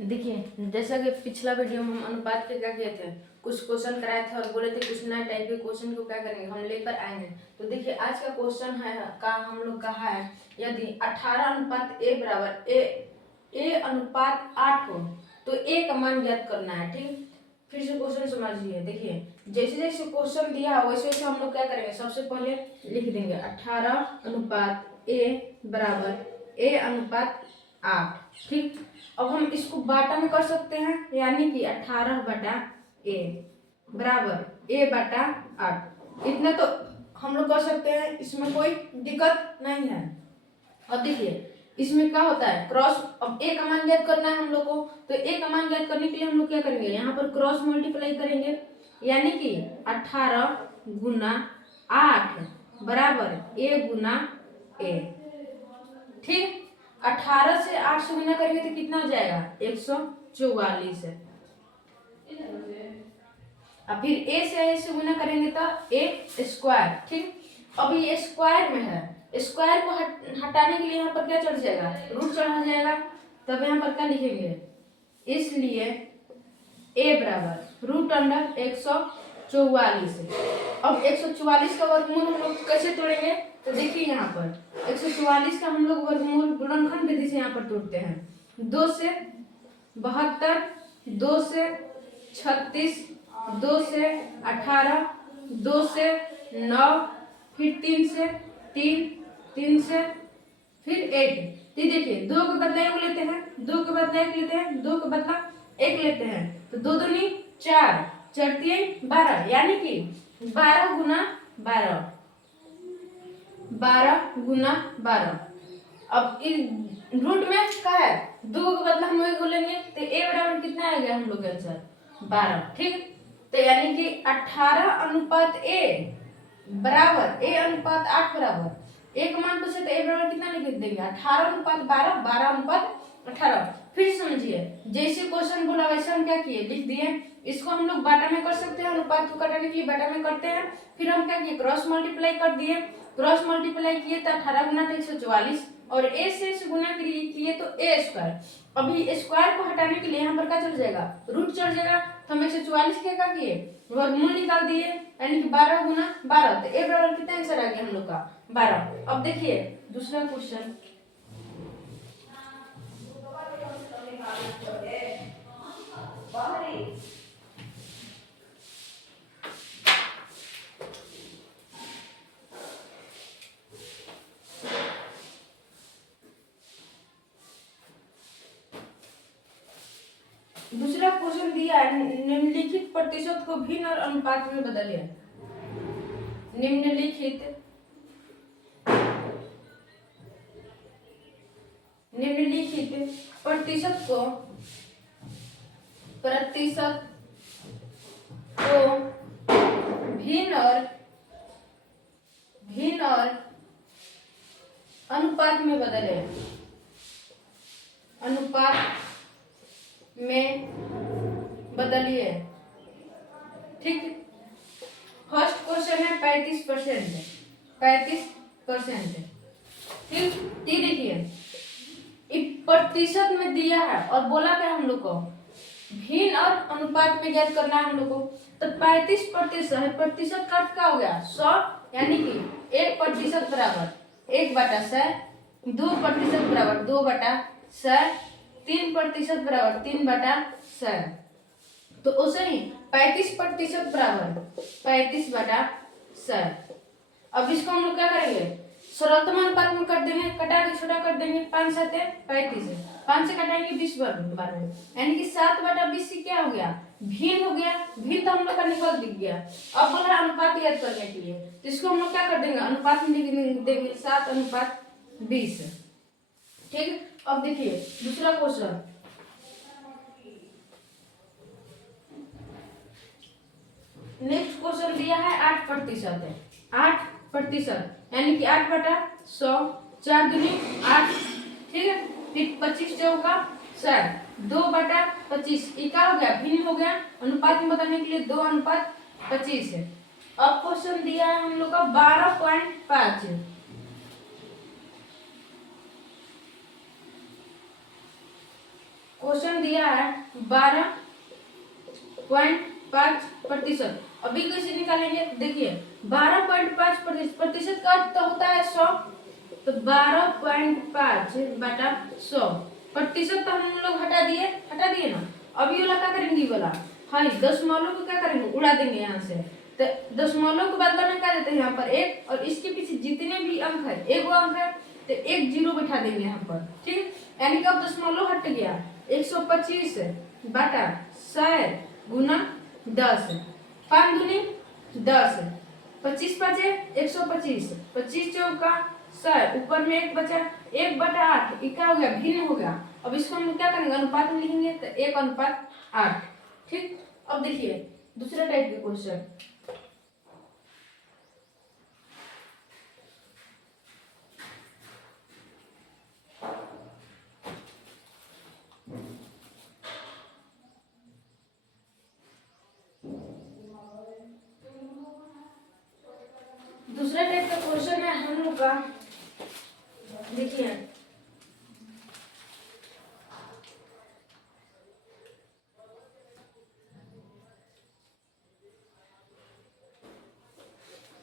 देखिए, जैसा कि पिछला वीडियो में हम अनुपात के क्या किए थे, कुछ क्वेश्चन कराए थे और बोले थे कुछ नए टाइप के क्वेश्चन को क्या करेंगे, हम लेकर आएंगे। तो देखिए, आज का क्वेश्चन है का हम लोग कहा है, यदि 18 अनुपात ए बराबर ए अनुपात 8 हो तो ए का मान ज्ञात करना है। ठीक, फिर से क्वेश्चन समझिए। देखिए, जैसे जैसे क्वेश्चन दिया है वैसे वैसे हम लोग क्या करेंगे, सबसे पहले लिख देंगे 18 अनुपात ए बराबर ए अनुपात 8। ठीक, अब हम इसको बाटा में कर सकते हैं, यानी कि 18 बटा ए बराबर ए बटा 8। इतना तो हम लोग कर सकते हैं, इसमें कोई दिक्कत नहीं है। अब देखिए, इसमें क्या होता है, क्रॉस। अब ए का मान ज्ञात करना है हम लोग को, तो ए का मान ज्ञात करने के लिए हम लोग क्या करेंगे, यहाँ पर क्रॉस मल्टीप्लाई करेंगे, यानी कि 18 गुना 8 बराबर ए गुना ए। ठीक, 18 से 8 से गुना करेंगे तो कितना हो जाएगा, 144 है। अब फिर ए से गुना करेंगे तो ए स्क्वायर। ठीक, अभी ये स्क्वायर में है, स्क्वायर को हटाने के लिए यहाँ पर क्या चढ़ जाएगा, रूट चढ़ा जाएगा। तब यहाँ पर क्या लिखेंगे, इसलिए ए बराबर रूट अंडर 144 है। अब 144 का वर्गमूल हम लोग कैसे तोड़ेंगे, तो देखिए यहाँ पर 144 का हम लोग वर्गमूल गुणनखंड विधि से यहाँ पर तोड़ते हैं। 2 से 72, 2 से 36, 2 से 18, 2 से 9, फिर 3 से 3, 3 से फिर 8। तो देखिए, 2 के बदला 1 लेते हैं, 2 के बदला 1 लेते हैं, 2 के बदला 1 लेते हैं, तो 2 दूनी 4, 4 3 12, यानी कि 12 गुना 12, 12 गुना 12। अब इस रूट में क्या है, 2 के बदला हम 1 लेंगे, तो ए बराबर कितना आ गया हम लोग का आंसर, 12। ठीक, तो यानी कि 18 अनुपात ए बराबर ए अनुपात 8 बराबर एक मान पूछे तो ए बराबर कितना लिख देंगे, 18 अनुपात 12, 12 अनुपात 18। फिर समझिए, जैसे क्वेश्चन बोला वैसे हम क्या किए, लिख दिए। इसको हम लोग बाटा में कर सकते हैं, अनुपात को काटने के लिए बाटा में करते हैं। फिर हम क्या किए, क्रॉस मल्टीप्लाई कर दिए। क्रॉस मल्टीप्लाई किए तो 18 गुना 144, और ए से गुना किए तो ए स्क्वायर। अभी स्क्वायर को हटाने के लिए यहाँ पर क्या चढ़ जाएगा, रूट चढ़ जाएगा। तो हम 144 के क्या किए, वर्गमूल निकाल दिए, यानी कि 12 गुना 12। तो ए बराबर कितना आंसर आ गया हम लोग का, 12। अब देखिए दूसरा क्वेश्चन, दूसरा क्वेश्चन दिया है, निम्नलिखित प्रतिशत को भिन्न और अनुपात में बदलिए। निम्नलिखित प्रतिशत को भिन्न और अनुपात में बदले, अनुपात में बदलिए। ठीक, फर्स्ट क्वेश्चन है 35%, 35%। ठीक, देखिए प्रतिशत में दिया है और बोला क्या हम लोग को, भिन्न और अनुपात में ज्ञात करना है हम लोग को। तो 35% है, प्रतिशत का अर्थ क्या हो गया, 100, यानी कि 1% बराबर 1/100, 2% बराबर 2/100, 3% बराबर 3/100। तो उसे ही 35% बराबर 35/100। अब इसको हम लोग क्या करेंगे, सरलतम अनुपात में कर देंगे, कटा के छोटा कर देंगे। 5 7 35, 5 से कटाएंगे 20 बार में, यानी कि 7/20 से क्या हो गया, भिन्न हो गया। भिन्न तो हम लोग का निकल दिख गया। अब बोला अनुपात याद करने के लिए, तो इसको हम लोग क्या कर देंगे, अनुपात में लिख देंगे 7/20। ठीक, अब देखिए दूसरा क्वेश्चन, नेक्स्ट क्वेश्चन दिया है 8% है, 8%, यानी कि 8/100, 4 दूनी 8। ठीक है, फिर 25 चौका 60, 2/25। क्या हो गया, भिन्न हो गया। अनुपात में बताने के लिए 2:25 है। अब क्वेश्चन दिया है हम लोग का 12.5, क्वेश्चन दिया है 12.5%। अभी कैसे निकालेंगे, देखिए 12.5% प्रतिशत का अर्थ तो होता है 100, तो 12.5 बटा 100 प्रतिशत तो हम लोग हटा दिए ना। अभी वाला क्या करेंगे, वाला हाँ दशमलव को क्या करेंगे, उड़ा देंगे यहाँ से। तो दशमलव के बदला में क्या देते हैं यहाँ पर एक, और इसके पीछे जितने भी अंक है, एक वो अंक है तो एक जीरो बैठा देंगे यहाँ पर, ठीक है। यानी कि अब दशमलव हट गया, 125 बटा 100 गुना 10, 5 दूनी 10, 25 बचे 125, 25 चौका 100, ऊपर में एक बचा 1/8, क्या हो गया, भिन्न हो गया। अब इसको हम क्या करेंगे, अनुपात में लिखेंगे, तो 1:8, ठीक। अब देखिए दूसरा टाइप के क्वेश्चन, दूसरा टाइप का क्वेश्चन है हम लोग का, देखिए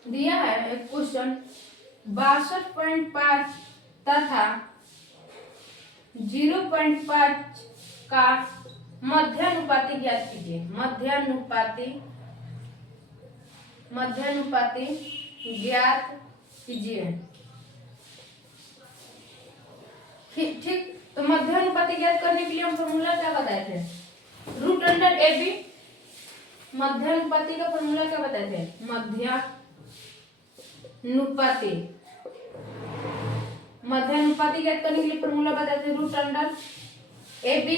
दिया है एक क्वेश्चन 62.5 तथा 0.5 का मध्यानुपाती ज्ञात कीजिए। मध्यानुपाती ज्ञात कीजिए, ठीक। तो मध्यानुपाती ज्ञात करने के लिए हम फॉर्मूला क्या बताए थे, रूट अंडर ए बी। मध्यानुपाती का फॉर्मूला क्या बताए थे, मध्यानुपाती ज्ञात करने के लिए फॉर्मूला बताए थे रूट अंडर ए बी।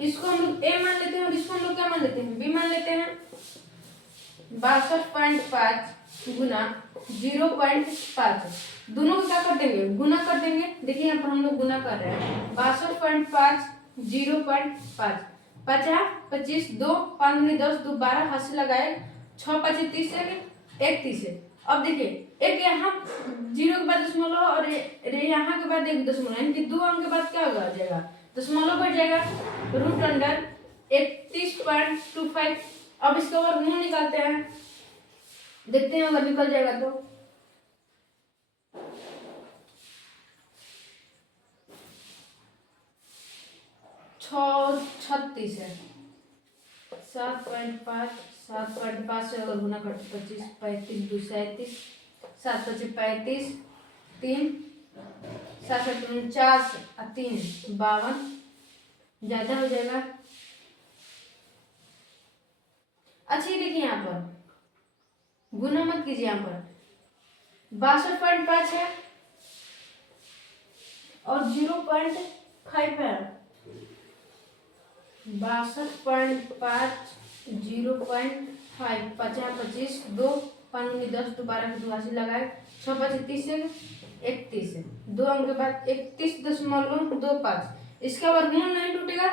इसको हम लोग ए मान लेते हैं और इसको हम लोग क्या मान लेते हैं, बी मान लेते हैं। 62.5 गुना 0.5, दोनों को क्या कर देंगे, गुना कर देंगे। देखिए यहाँ पर हम लोग गुना कर रहे हैं, 62.5 0.5, 25 2 5 दूनी 10 2 12, हाथ से लगाए 6 5 30 से 31 है। अब देखिए एक यहाँ जीरो के बाद दशमलव और यहाँ के बाद एक दशमलव, यानी कि दो अंक के बाद क्या हो जाएगा, दशमलव बढ़ जाएगा, रूट अंडर 31.25। अब इसका वर्गमूल निकालते हैं, देखते हैं अगर निकल जाएगा तो। 36 है, 7.5 से अगर गुना करते 25 35 2 37, 7 25 35, 3 7 49 और 3 52, ज्यादा हो जाएगा। अच्छा देखिए यहाँ पर गुना मत कीजिए, यहाँ पर 62.5 है और 0.5 है, 62.5 0.5, 50 25 2 5 10 12 के 82 लगाए 6 5 30 से 31, दो अंक के बाद 31.25, इसका वर्गमूल नहीं टूटेगा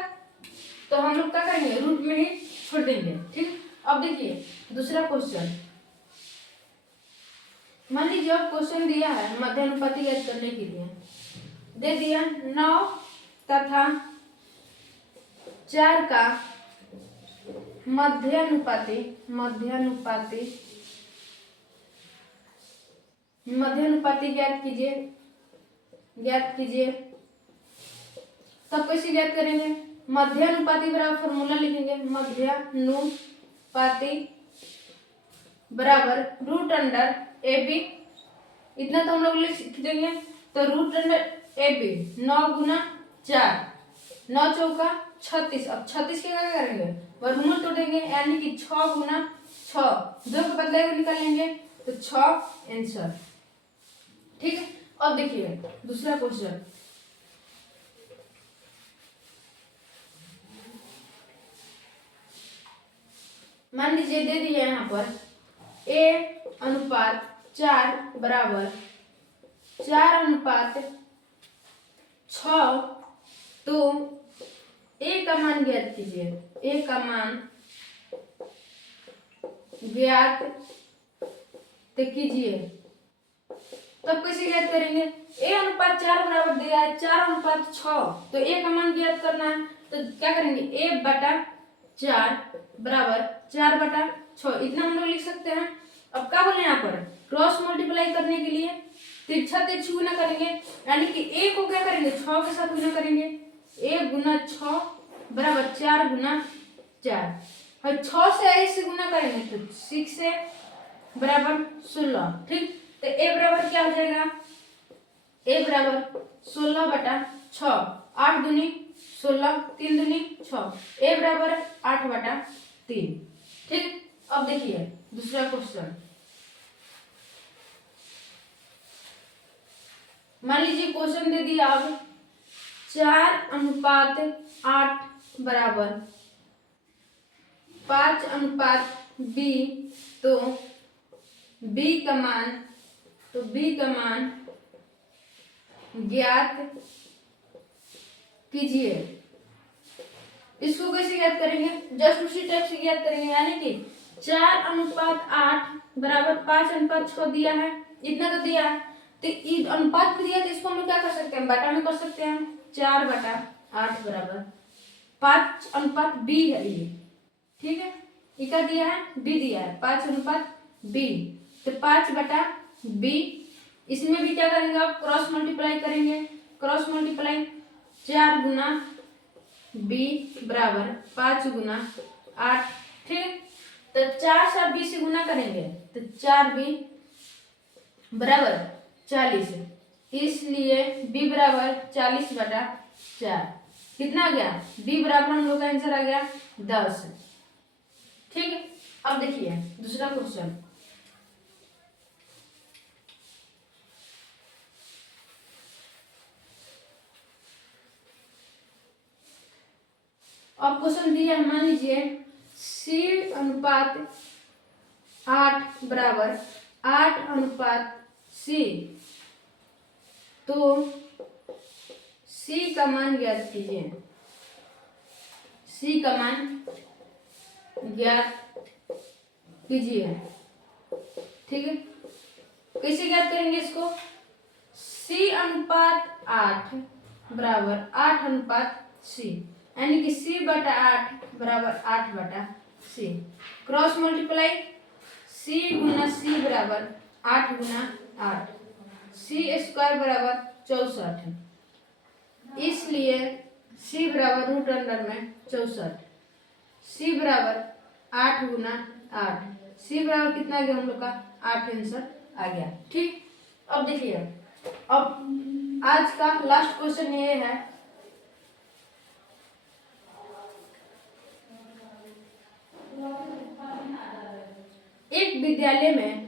तो हम लोग क्या करेंगे, रूट में ही छोड़ देंगे, ठीक। अब देखिए दूसरा क्वेश्चन, मान लीजिए अब क्वेश्चन दिया है मध्यानुपाती ज्ञात करने के लिए, दे दिया 9 तथा 4 का मध्यानुपाती ज्ञात कीजिए। तब कैसे ज्ञात करेंगे, मध्यानुपाती बराबर फॉर्मूला लिखेंगे, मध्यानुपाती बराबर रूट अंडर ए बी, इतना तो हम लोग लिख देंगे। तो रूट अंडर ए बी 9 गुना 4, 9 चौका 36, अब 36 के क्या करेंगे, वर्गमूल तोड़ेंगे, यानी कि 6 गुना 6, 2 के बदले को निकालेंगे तो 6 आंसर, ठीक है। अब देखिए दूसरा क्वेश्चन, मान लीजिए दे दिया यहाँ पर a अनुपात 4 बराबर 4 अनुपात 6, तो a का मान ज्ञात कीजिए। a का मान ज्ञात तो कीजिए, तब कैसे ज्ञात करेंगे? a अनुपात 4 बराबर दिया है 4 अनुपात 6, तो a का मान ज्ञात करना है। तो क्या करेंगे? a बटा 4 बराबर 4/6, इतना हम लोग लिख सकते हैं। अब क्या बोले यहाँ पर? क्रॉस मल्टीप्लाई करने के लिए तिरछा तिरछी गुना करेंगे, यानी कि a को क्या करेंगे? 6 के साथ गुना करेंगे। a गुना 6 बराबर 4 गुना 4, और 6 से ऐसे गुना करेंगे तो 6 से बराबर 16। ठीक, तो a बराबर क्या हो जाएगा? a बराबर 16/6, 8 दूनी 16, 3 दूनी 6, a बराबर 8/3। ठीक, अब देखिए दूसरा क्वेश्चन। मान लीजिए क्वेश्चन दे दिया अब 4:8 बराबर 5:b, तो b का मान ज्ञात कीजिए। इसको कैसे ज्ञात करेंगे? जस्ट उसी टाइप से ज्ञात करेंगे, यानी कि 4:8 बराबर 5:6 दिया है, इतना तो दिया है, तो अनुपात में दिया, तो इसको हम क्या कर सकते हैं? बटा में कर सकते हैं। 4/8 बराबर 5:b है ये। ठीक है, ये क्या दिया है? b दिया है, 5:b, तो 5/b। इसमें भी क्या करेंगे? आप क्रॉस मल्टीप्लाई करेंगे। क्रॉस मल्टीप्लाई 4 गुना b बराबर 5 गुना 8। ठीक, तो 4 से 20 से गुना करेंगे तो 4b बराबर 40, इसलिए b बराबर 40/4। कितना आ गया? b बराबर हम लोग का आंसर आ गया 10। ठीक है, अब देखिए दूसरा क्वेश्चन। अब क्वेश्चन दिया है, मान लीजिए c/8 बराबर 8/c, तो c का मान ज्ञात कीजिए। c का मान ज्ञात कीजिए। ठीक है, कैसे ज्ञात करेंगे इसको? c/8 बराबर 8/c, यानी कि c/8 बराबर 8/c। क्रॉस मल्टीप्लाई c गुना c बराबर 8 गुना 8, c² बराबर 64, इसलिए c बराबर रूट अंडर में 64, c बराबर 8 गुना 8, c बराबर कितना आ गया हम लोग का? 8 आंसर आ गया। ठीक, अब देखिए, अब आज का लास्ट क्वेश्चन ये है, एक विद्यालय में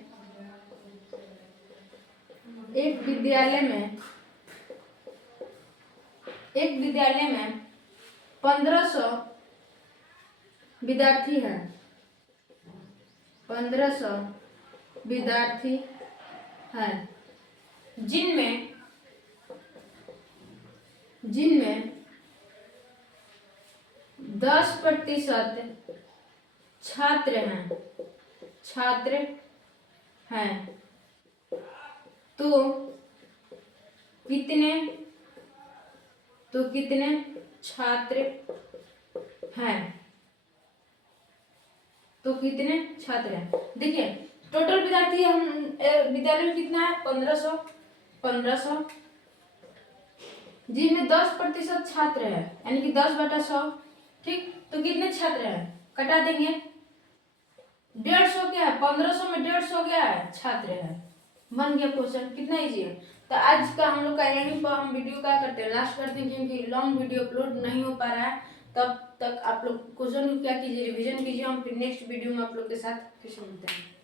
1500 विद्यार्थी हैं। 1500 विद्यार्थी हैं, जिनमें 10% छात्र हैं, तो कितने छात्र हैं? देखिए टोटल विद्यार्थी हम विद्यालय में कितना है? 1500, जिनमें 10% छात्र है, यानी कि 10/100। ठीक, तो कितने छात्र हैं? कटा देंगे, 150 क्या है? 1500 में 150 क्या है? छात्र है। बन गया क्वेश्चन। कितना इजी है। तो आज का हम लोग का यहीं पर हम वीडियो क्या करते हैं, लास्ट करते हैं, क्योंकि लॉन्ग वीडियो अपलोड नहीं हो पा रहा है। तब तक आप लोग क्वेश्चन को क्या कीजिए, रिवीजन कीजिए। हम फिर नेक्स्ट वीडियो में आप लोग के साथ फिर मिलते हैं।